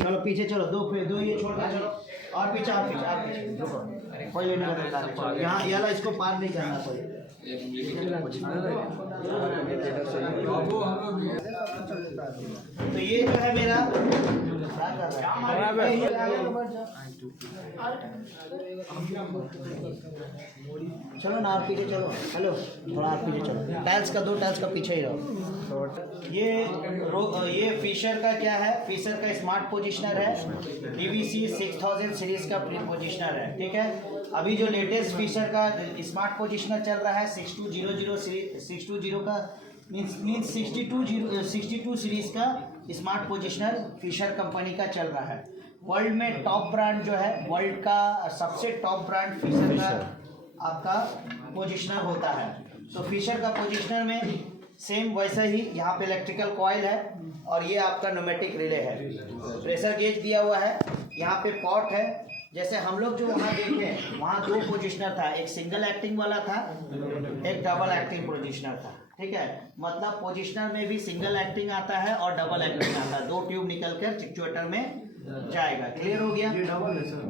चलो पीछे चलो, दो ये छोड़ के चलो, और पीछे रुको, कोई लेने का दरकार नहीं, चलो यहाँ ये वाला इसको पार नहीं करना कोई। तो ये जो है मेरा चलो ना आप पीछे चलो, हेलो थोड़ा आप पीछे चलो, टाइल्स का 2 टाइल्स का पीछे ही रहो। ये फिशर का क्या है, फिशर का स्मार्ट पोजिशनर है, DVC 6000 सीरीज का पोजिशनर है, ठीक है। अभी जो लेटेस्ट फिशर का स्मार्ट पोजिशनर चल रहा है 6200 का मीन्स 62 सीरीज का स्मार्ट पोजिशनर फिशर कंपनी का चल रहा है। वर्ल्ड में टॉप ब्रांड जो है, वर्ल्ड का सबसे टॉप ब्रांड फिशर का आपका पोजिशनर होता है। तो फिशर का पोजिशनर में सेम वैसा ही यहाँ पे इलेक्ट्रिकल कॉइल है और ये आपका न्यूमेटिक रिले है, प्रेशर गेज दिया हुआ है, यहाँ पे पॉट है। जैसे हम लोग जो वहाँ देखे वहाँ 2 पोजिशनर था, एक सिंगल एक्टिंग वाला था, एक डबल एक्टिंग पोजिशनर था, ठीक है। मतलब पोजिशनर में भी सिंगल एक्टिंग आता है और डबल एक्टिंग आता है, 2 ट्यूब निकल कर एक्चुएटर में जाएगा। क्लियर हो गया? ये डबल है सर,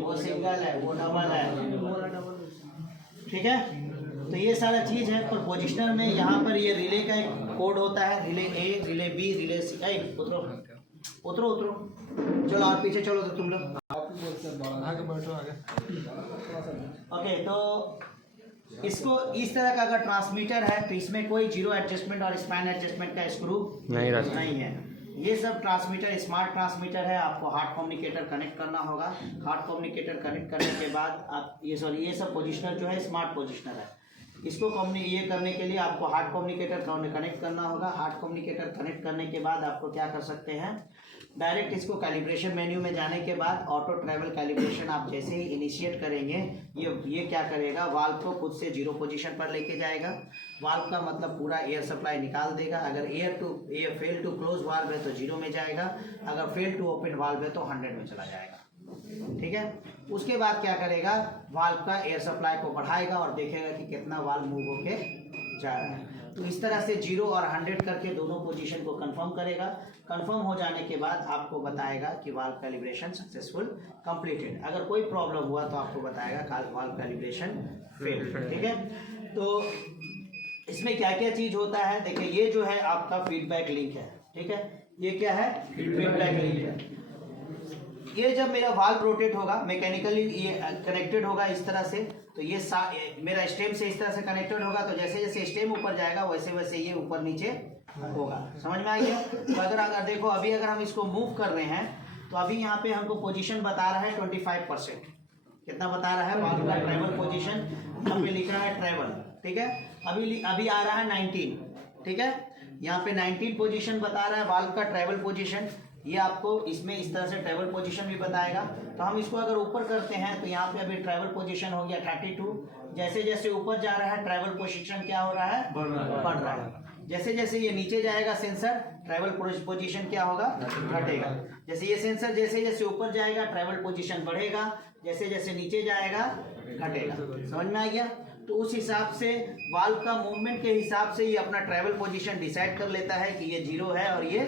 वो सिंगल है, वो डबल है, ठीक है। तो ये सारा चीज़ है। पर पोजिशनर में यहाँ पर ये रिले का एक कोड होता है, relay A, relay B, relay C। उतरो चलो आप पीछे चलो, तो तुम लोग ओके। तो इसको इस तरह का अगर ट्रांसमीटर है तो इसमें कोई जीरो एडजस्टमेंट और स्पैन एडजस्टमेंट का स्क्रू नहीं है। ये सब ट्रांसमीटर स्मार्ट ट्रांसमीटर है। आपको हार्ड कम्युनिकेटर कनेक्ट करना होगा। हार्ड कम्युनिकेटर कनेक्ट करने के बाद आप ये सब पोजिशनर जो है स्मार्ट पोजिशनर है। इसको ये करने के लिए आपको हार्ड कम्युनिकेटर कनेक्ट करना होगा। हार्ड कम्युनिकेटर कनेक्ट करने के बाद आपको क्या कर सकते हैं, डायरेक्ट इसको कैलिब्रेशन मेन्यू में जाने के बाद ऑटो ट्रैवल कैलिब्रेशन आप जैसे ही इनिशिएट करेंगे ये क्या करेगा, वाल्व को खुद से 0 पोजीशन पर लेके जाएगा। वाल्व का मतलब पूरा एयर सप्लाई निकाल देगा। अगर air fail to close valve है तो 0 में जाएगा, अगर फेल टू ओपन वाल्व है तो 100 में चला जाएगा, ठीक है। उसके बाद क्या करेगा, वाल्व का एयर सप्लाई को बढ़ाएगा और देखेगा कि कितना वाल्व मूव होके जा रहा है। तो इस तरह से 0 और 100 करके दोनों पोजीशन को कंफर्म करेगा। कंफर्म हो जाने के बाद आपको बताएगा कि वाल्व कैलिब्रेशन सक्सेसफुल कंप्लीटेड। अगर कोई प्रॉब्लम हुआ तो आपको बताएगा वाल्व कैलिब्रेशन फेल, ठीक है। तो इसमें क्या क्या चीज होता है, देखिए ये जो है आपका फीडबैक लिंक है, ठीक है। ये क्या है, फीडबैक लिंक है। ये जब मेरा वाल्व रोटेट होगा मैकेनिकली ये कनेक्टेड होगा इस तरह से, तो ये मेरा स्टेम से इस तरह से कनेक्टेड होगा। तो जैसे जैसे स्टेम ऊपर जाएगा वैसे वैसे ये ऊपर नीचे होगा। समझ में आ गया? तो अगर देखो अभी अगर हम इसको मूव कर रहे हैं तो अभी यहाँ पे हमको पोजीशन बता रहा है 25%। कितना बता रहा है वाल्व का ट्रैवल पोजीशन, यहाँ पे लिख रहा है ट्रैवल, ठीक है। अभी आ रहा है 19, ठीक है। यहाँ पे 19 पोजीशन बता रहा है वाल्व का ट्रैवल पोजीशन। ये आपको इसमें इस तरह से ट्रैवल पोजीशन भी बताएगा। तो हम इसको अगर ऊपर करते हैं तो यहाँ पे अभी ट्रैवल पोजीशन हो गया 32। जैसे जैसे ऊपर जा रहा है ट्रैवल पोजीशन क्या हो रहा है, बढ़ रहा है। जैसे जैसे ये नीचे जाएगा सेंसर, ट्रैवल पोजीशन क्या होगा, घटेगा। जैसे ये सेंसर जैसे जैसे ऊपर जाएगा ट्रैवल पोजीशन बढ़ेगा, जैसे जैसे नीचे जाएगा घटेगा। समझ में आ गया? तो उस हिसाब से वाल्व का मूवमेंट के हिसाब से ये अपना ट्रैवल पोजीशन डिसाइड कर लेता है कि ये 0 है और ये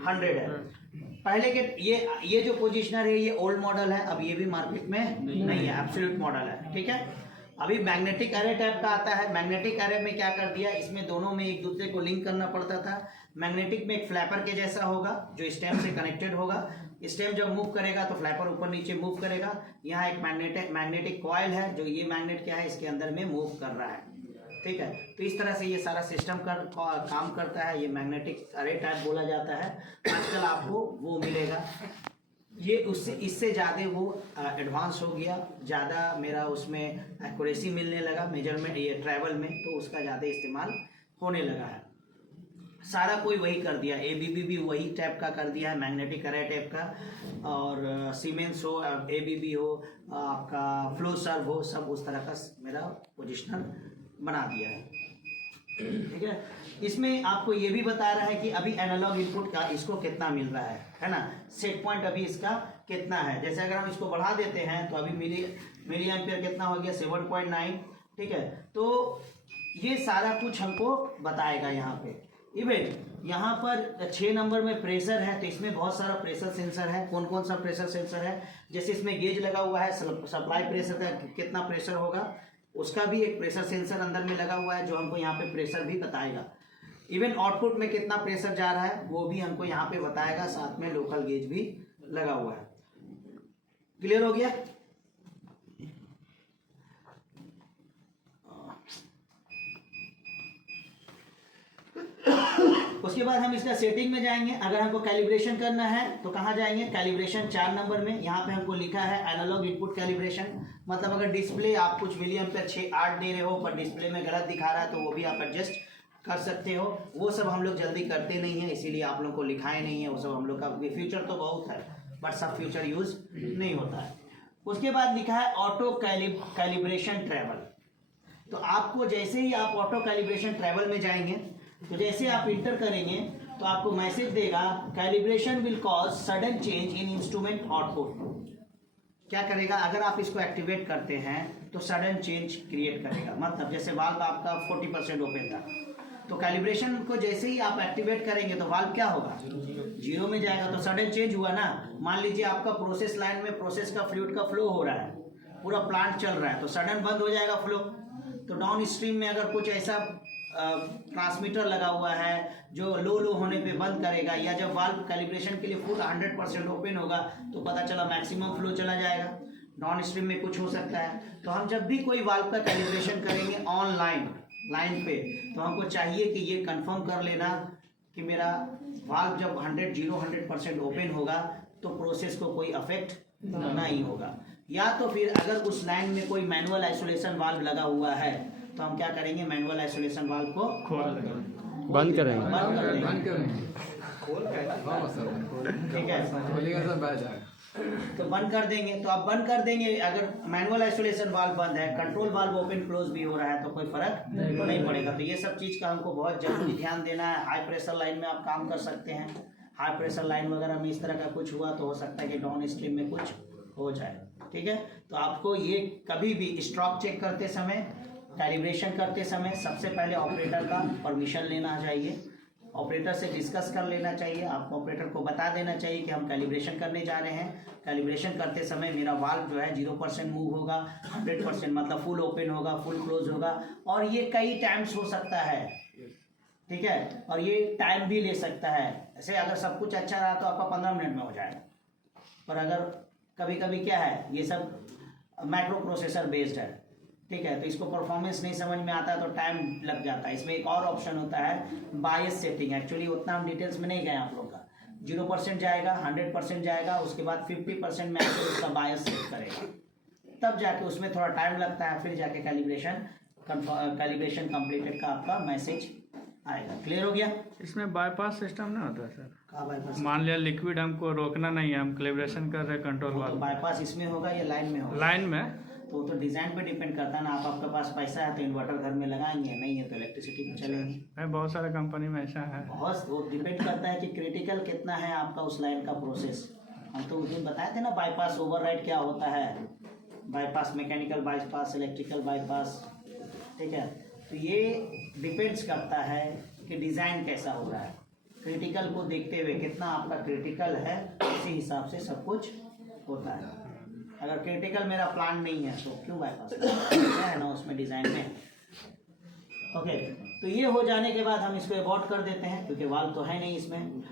100 है। पहले के ये जो पोजीशनर है ये ओल्ड मॉडल है, अब ये भी मार्केट में नहीं है, एब्सोल्यूट मॉडल है, ठीक है। अभी मैग्नेटिक अरे टाइप का आता है। मैग्नेटिक अरे में क्या कर दिया, इसमें दोनों में एक दूसरे को लिंक करना पड़ता था। मैग्नेटिक में एक फ्लैपर के जैसा होगा जो स्टेम से कनेक्टेड होगा। स्टेम जब मूव करेगा तो फ्लैपर ऊपर नीचे मूव करेगा। यहाँ एक मैग्नेटिक कॉइल है जो ये मैग्नेट क्या है इसके अंदर में मूव कर रहा है, ठीक है। तो इस तरह से ये सारा सिस्टम काम करता है। ये मैग्नेटिक अरे टाइप बोला जाता है। आजकल आपको वो मिलेगा, ये इससे ज़्यादा वो एडवांस हो गया, ज़्यादा मेरा उसमें एक्यूरेसी मिलने लगा मेजरमेंट ये ट्रैवल में, तो उसका ज़्यादा इस्तेमाल होने लगा है। सारा कोई वही कर दिया, ABB भी वही टाइप का कर दिया है, मैग्नेटिक अरे टाइप का। और सीमेंस हो, ABB हो, आपका फ्लो सर्व हो, सब उस तरह का मेरा पोजिशनर बना दिया है, ठीक है। इसमें आपको ये भी बता रहा है कि अभी एनालॉग इनपुट का इसको कितना मिल रहा है ना, सेट पॉइंट अभी इसका कितना है। जैसे अगर हम इसको बढ़ा देते हैं तो अभी मिली एम्पियर कितना हो गया, 7.9, ठीक है। तो ये सारा कुछ हमको बताएगा यहाँ पे। इवन यहाँ पर 6 नंबर में प्रेशर है, तो इसमें बहुत सारा प्रेशर सेंसर है। कौन कौन सा प्रेशर सेंसर है? जैसे इसमें गेज लगा हुआ है, सप्लाई प्रेशर का कितना प्रेशर होगा उसका भी एक प्रेशर सेंसर अंदर में लगा हुआ है जो हमको यहाँ पे प्रेशर भी बताएगा। इवन आउटपुट में कितना प्रेशर जा रहा है वो भी हमको यहाँ पे बताएगा, साथ में लोकल गेज भी लगा हुआ है। क्लियर हो गया? उसके बाद हम इसका सेटिंग में जाएंगे। अगर हमको कैलिब्रेशन करना है तो कहाँ जाएंगे? कैलिब्रेशन 4 नंबर में। यहाँ पे हमको लिखा है एनालॉग इनपुट कैलिब्रेशन, मतलब अगर डिस्प्ले आप कुछ मिलीएम्पेयर 6-8 दे रहे हो पर डिस्प्ले में गलत दिखा रहा है तो वो भी आप एडजस्ट कर सकते हो। वो सब हम लोग जल्दी करते नहीं है, इसीलिए आप लोग को लिखाए नहीं है। वो सब हम लोग का फ्यूचर तो बहुत है बट सब फ्यूचर यूज नहीं होता है। उसके बाद लिखा है ऑटो कैलिब्रेशन ट्रैवल। तो आपको जैसे ही आप ऑटो कैलिब्रेशन ट्रैवल में जाएंगे तो जैसे आप इंटर करेंगे तो आपको मैसेज देगा calibration will cause sudden change in instrument output. क्या करेगा? अगर आप इसको एक्टिवेट करते हैं तो सडन चेंज क्रिएट करेगा। मतलब जैसे वाल्व आपका 40% ओपन था तो कैलिब्रेशन को जैसे ही आप एक्टिवेट करेंगे तो वाल्व क्या होगा? 0 में जाएगा। तो सडन चेंज हुआ ना। मान लीजिए आपका प्रोसेस लाइन में प्रोसेस का फ्लूइड का फ्लो हो रहा है, पूरा प्लांट चल रहा है, तो सडन बंद हो जाएगा फ्लो। तो डाउन स्ट्रीम में अगर कुछ ऐसा ट्रांसमीटर लगा हुआ है जो लो होने पे बंद करेगा, या जब वाल्व कैलिब्रेशन के लिए फुल 100% ओपन होगा तो पता चला मैक्सिमम फ्लो चला जाएगा, डाउन स्ट्रीम में कुछ हो सकता है। तो हम जब भी कोई वाल्व का कैलिब्रेशन करेंगे ऑनलाइन लाइन पे तो हमको चाहिए कि ये कंफर्म कर लेना कि मेरा वाल्व जब 100% ओपन होगा तो प्रोसेस को कोई अफेक्ट नहीं होगा। या तो फिर अगर उस लाइन में कोई मैनुअल आइसोलेशन वाल्व लगा हुआ है तो हम क्या करेंगे? मैनुअल आइसोलेशन वाल्व को बंद करेंगे। ठीक है, तो बंद कर देंगे। तो आप बंद कर देंगे। अगर मैनुअल आइसोलेशन वाल्व बंद है, कंट्रोल वाल्व ओपन क्लोज भी हो रहा है तो कोई फर्क नहीं पड़ेगा। तो ये सब चीज का हमको बहुत जरूरी ध्यान देना है। हाई प्रेशर लाइन में आप काम कर सकते हैं। हाई प्रेशर लाइन वगैरह में इस तरह का कुछ हुआ तो हो सकता है कि डाउन स्ट्रीम में कुछ हो जाए। ठीक है, तो आपको ये कभी भी स्ट्रोक चेक करते समय, कैलिब्रेशन करते समय सबसे पहले ऑपरेटर का परमिशन लेना चाहिए, ऑपरेटर से डिस्कस कर लेना चाहिए। आपको ऑपरेटर को बता देना चाहिए कि हम कैलिब्रेशन करने जा रहे हैं। कैलिब्रेशन करते समय मेरा वाल्व जो है 0% मूव होगा, 100% मतलब फुल ओपन होगा, फुल क्लोज होगा, और ये कई टाइम्स हो सकता है। ठीक है, और ये टाइम भी ले सकता है। ऐसे अगर सब कुछ अच्छा रहा तो आपका 15 मिनट में हो जाएगा, पर अगर कभी कभी क्या है, ये सब माइक्रो प्रोसेसर बेस्ड है। ठीक है, तो इसको परफॉर्मेंस नहीं समझ में आता है तो टाइम लग जाता है। इसमें एक और ऑप्शन होता है बायस सेटिंग। एक्चुअली उतना हम डिटेल्स में नहीं गए आप लोग का। 0% जाएगा, 100% जाएगा, उसके बाद 50% में आके उसका बायस सेट करेगा, तब जाके उसमें थोड़ा टाइम लगता है, फिर जाके कैलिब्रेशन कंप्लीटेड का आपका मैसेज आएगा। क्लियर हो गया? इसमें बाईपास सिस्टम नहीं होता सर? कहाँ बाईपास? मान लिया लिक्विड हमको रोकना नहीं है, हम कैलिब्रेशन कर रहे हैं कंट्रोल वाल्व। बाईपास इसमें होगा या लाइन में होगा? लाइन में। तो डिजाइन पे डिपेंड करता है ना। आपके पास पैसा है तो इन्वर्टर घर में लगाएंगे, नहीं है तो इलेक्ट्रिसिटी में चलेंगे। बहुत सारे कंपनी में ऐसा है। बहुत वो डिपेंड करता है कि क्रिटिकल कितना है आपका उस लाइन का प्रोसेस। हम तो उस दिन बताए थे ना बाईपास ओवरराइड क्या होता है, bypass mechanical bypass, electrical bypass. ठीक है, तो ये डिपेंड्स करता है कि डिज़ाइन कैसा हो रहा है। क्रिटिकल को देखते हुए कितना आपका क्रिटिकल है उसी हिसाब से सब कुछ होता है। अगर क्रिटिकल मेरा प्लान नहीं है तो क्यों बाईपास है ना उसमें डिज़ाइन में। ओके, तो ये हो जाने के बाद हम इसको अबॉर्ट कर देते हैं क्योंकि वाल्व तो है नहीं इसमें।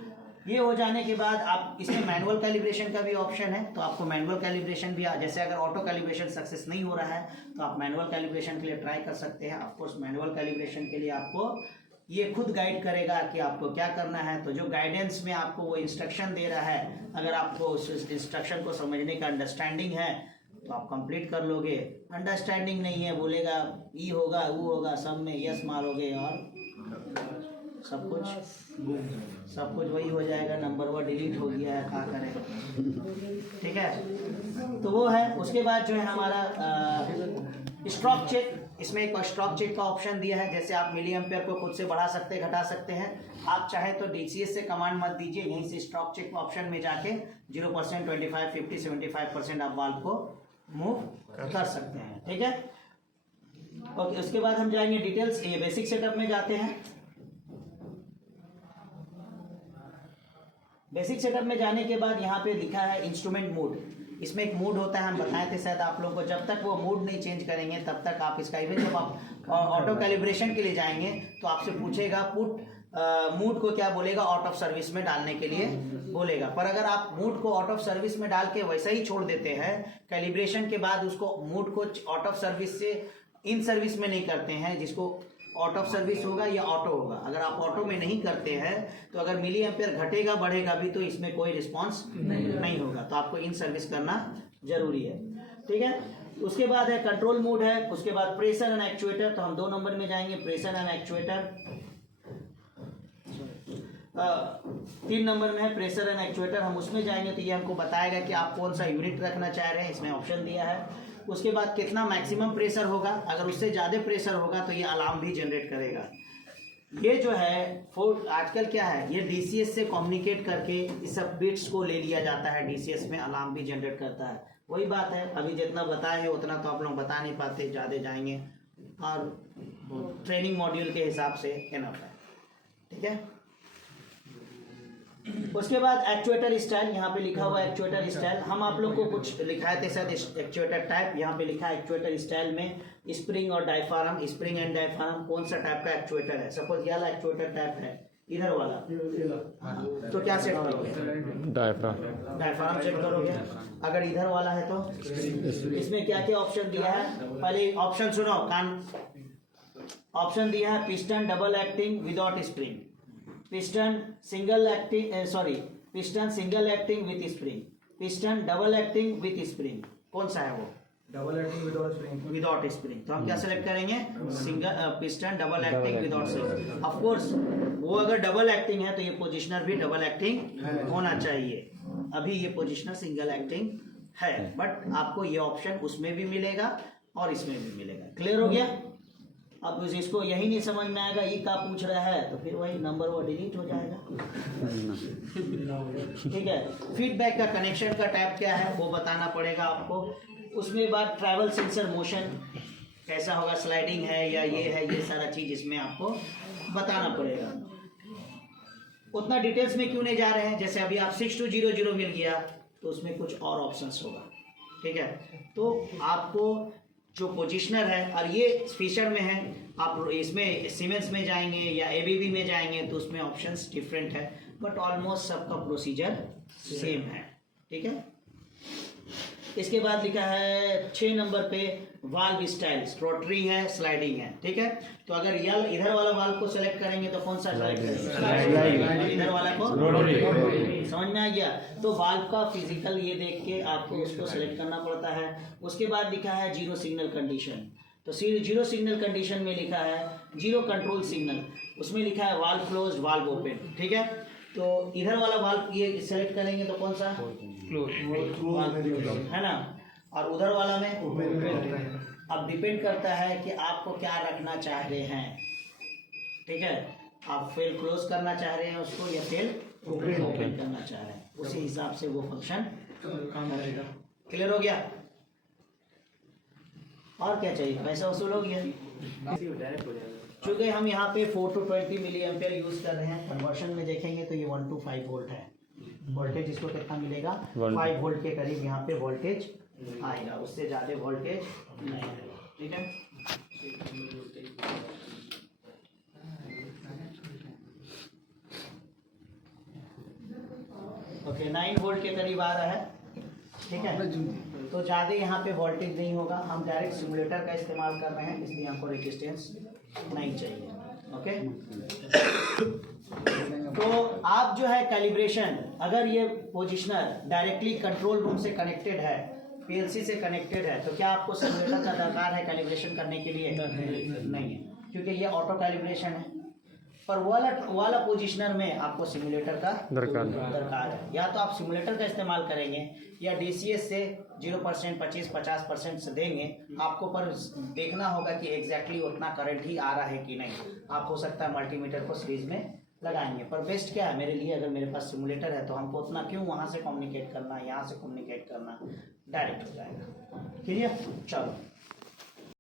ये हो जाने के बाद आप इसमें मैनुअल कैलिब्रेशन का भी ऑप्शन है, तो आपको मैनुअल कैलिब्रेशन भी, जैसे अगर ऑटो कैलिब्रेशन सक्सेस नहीं हो रहा है तो आप मैनुअल कैलिब्रेशन के लिए ट्राई कर सकते हैं। ऑफकोर्स मैनुअल कैलिब्रेशन के लिए आपको ये खुद गाइड करेगा कि आपको क्या करना है। तो जो गाइडेंस में आपको वो इंस्ट्रक्शन दे रहा है, अगर आपको उस इंस्ट्रक्शन को समझने का अंडरस्टैंडिंग है तो आप कंप्लीट कर लोगे। अंडरस्टैंडिंग नहीं है, बोलेगा ई होगा वो होगा, सब में यस मारोगे और सब कुछ वही हो जाएगा, नंबर वो डिलीट हो गया है, क्या करें। ठीक है, तो वो है। उसके बाद जो है हमारा स्ट्रोक चेक, इसमें एक स्ट्रोक चेक का ऑप्शन दिया है। जैसे आप मिली एम्पेयर को खुद से बढ़ा सकते हैं, घटा सकते हैं। आप चाहे तो DCS से कमांड मत दीजिए, यहीं से स्ट्रोक चेक ऑप्शन में जाके 0%, 25, 50, 75% आप वाल्व को मूव कर सकते हैं। ठीक है, ओके। उसके बाद हम जाएंगे डिटेल्स, ये बेसिक सेटअप में जाते हैं। बेसिक सेटअप में जाने के बाद यहाँ पे लिखा है इंस्ट्रूमेंट मोड। इसमें एक मोड होता है, हम बताए थे शायद आप लोगों को, जब तक वो मोड नहीं चेंज करेंगे तब तक आप इसका, इवन जब आप ऑटो कैलिब्रेशन के लिए जाएंगे तो आपसे पूछेगा पुट मूड को क्या बोलेगा, आउट ऑफ सर्विस में डालने के लिए बोलेगा। पर अगर आप मूड को आउट ऑफ सर्विस में डाल के वैसा ही छोड़ देते हैं, कैलिब्रेशन के बाद उसको मूड को आउट ऑफ सर्विस से इन सर्विस में नहीं करते हैं, जिसको आउट ऑफ सर्विस होगा या ऑटो होगा, अगर आप ऑटो में नहीं करते हैं तो अगर मिली एम्पेयर घटेगा बढ़ेगा भी तो इसमें कोई रिस्पॉन्स नहीं होगा, तो आपको इन सर्विस करना जरूरी है। ठीक है, उसके बाद है कंट्रोल मोड है, उसके बाद प्रेशर एंड एक्चुएटर, तो हम 2 नंबर में जाएंगे, प्रेशर एंड एक्चुएटर। 3 नंबर में है प्रेशर एंड एक्चुएटर, हम उसमें जाएंगे तो ये हमको बताएगा कि आप कौन सा यूनिट रखना चाह रहे हैं, इसमें ऑप्शन दिया है। उसके बाद कितना मैक्सिमम प्रेशर होगा, अगर उससे ज़्यादा प्रेशर होगा तो ये अलार्म भी जनरेट करेगा। ये जो है आजकल क्या है, ये डीसीएस से कम्युनिकेट करके इस सब बिट्स को ले लिया जाता है, डीसीएस में अलार्म भी जनरेट करता है। वही बात है, अभी जितना बताए हैं उतना तो आप लोग बता नहीं पाते, ज़्यादा जाएंगे और ट्रेनिंग मॉड्यूल के हिसाब से इनफ है। ठीक है, उसके बाद एक्चुएटर स्टाइल, यहाँ पे लिखा हुआ है एक्चुएटर स्टाइल। हम आप लोग को कुछ लिखाए थे शायद एक्चुएटर टाइप, यहाँ पे लिखा है एक्चुएटर स्टाइल में स्प्रिंग और डायफ्राम, स्प्रिंग एंड डायफ्राम कौन सा टाइप का एक्चुएटर है। सपोज ये वाला एक्चुएटर टाइप है, इधर वाला, तो क्या सेट करोगे, डायफ्राम सेट करोगे। अगर इधर वाला है तो इसमें क्या क्या ऑप्शन दिया है, पहले ऑप्शन सुनो कान। ऑप्शन दिया है piston double acting without spring, piston single acting with spring, piston double acting with spring, कौन सा है वो, डबल एक्टिंग विदाउट स्प्रिंग। तो हम क्या सेलेक्ट करेंगे, single piston double acting without spring. Of course वो अगर डबल एक्टिंग है तो ये पोजिशनर भी डबल एक्टिंग होना चाहिए। अभी ये पोजिशनर सिंगल एक्टिंग है, बट आपको ये ऑप्शन उसमें भी मिलेगा और इसमें भी मिलेगा। क्लियर हो गया। अब इसको यही नहीं समझ में आएगा ये क्या पूछ रहा है तो फिर वही नंबर वो डिलीट हो जाएगा। ठीक है, फीडबैक का कनेक्शन का टैब क्या है वो बताना पड़ेगा आपको। उसमें बाद ट्रैवल सेंसर मोशन कैसा होगा, स्लाइडिंग है या ये है, ये सारा चीज इसमें आपको बताना पड़ेगा। उतना डिटेल्स में क्यों नहीं जा रहे हैं, जैसे अभी आप 6200 मिल गया तो उसमें कुछ और ऑप्शंस होगा। ठीक है, तो आपको जो पोजिशनर है, और ये फीचर में है, आप इसमें सीमेंस में जाएंगे या एबीबी में जाएंगे तो उसमें ऑप्शंस डिफरेंट है, बट ऑलमोस्ट सबका प्रोसीजर सेम है। ठीक है, इसके बाद लिखा है 6 नंबर पे वाल्व स्टाइल्स, रोटरी है, स्लाइडिंग है। ठीक है, तो अगर इधर वाला वाल्व को सेलेक्ट करेंगे तो कौन सा सेलेक्ट करेंगे, इधर वाला को रोटरी। समझ में आ गया। तो वाल्व का फिजिकल ये देख के आपको उसको सेलेक्ट करना पड़ता है। उसके बाद लिखा है जीरो सिग्नल कंडीशन, तो जीरो सिग्नल कंडीशन में लिखा है जीरो कंट्रोल सिग्नल, उसमें लिखा है वाल्व क्लोज वाल्व ओपन। ठीक है, तो इधर वाला वाल्व ये सेलेक्ट करेंगे तो कौन सा है ना, और उधर वाला में अब डिपेंड करता है कि आपको क्या रखना चाह रहे हैं। ठीक है, आप फेल क्लोज करना चाह रहे हैं उसको या फेल ओपन करना चाह रहे हैं, उसी हिसाब से वो फंक्शन करेगा। क्लियर हो गया। और क्या चाहिए, पैसा वसूल हो गया। चूँकि हम यहाँ पे 4 to 20 मिली एम्पेयर यूज़ कर रहे हैं, कन्वर्शन में देखेंगे तो ये 1 to 5 वोल्ट है। वोल्टेज इसको कितना मिलेगा, 5 वोल्ट के करीब यहाँ पे वोल्टेज आएगा, उससे ज़्यादा वोल्टेज नहीं आएगा। ठीक है, ओके 9 वोल्ट के करीब आ रहा है। ठीक है, तो ज़्यादा यहाँ पे वोल्टेज नहीं होगा, हम डायरेक्ट सिमुलेटर का इस्तेमाल कर रहे हैं इसलिए हमको रेजिस्टेंस नहीं चाहिए। ओके, तो आप जो है कैलिब्रेशन, अगर ये पोजिशनर डायरेक्टली कंट्रोल रूम से कनेक्टेड है, पीएलसी से कनेक्टेड है, तो क्या आपको सिमुलेटर का दरकार है कैलिब्रेशन करने के लिए? नहीं है, क्योंकि ये ऑटो कैलिब्रेशन है। पर वाला पोजिशनर में आपको सिमुलेटर का दरकार है। या तो आप सिमुलेटर का इस्तेमाल करेंगे या डीसीएस से 0% 25-50% से देंगे आपको, पर देखना होगा कि एग्जैक्टली उतना करंट ही आ रहा है कि नहीं। आप हो सकता है मल्टीमीटर को सीरीज में लगाएंगे, पर बेस्ट क्या है मेरे लिए, अगर मेरे पास सिमुलेटर है तो हमको उतना क्यों वहाँ से कम्युनिकेट करना, यहाँ से कम्युनिकेट करना, डायरेक्ट हो जाएगा। क्लियर, चलो।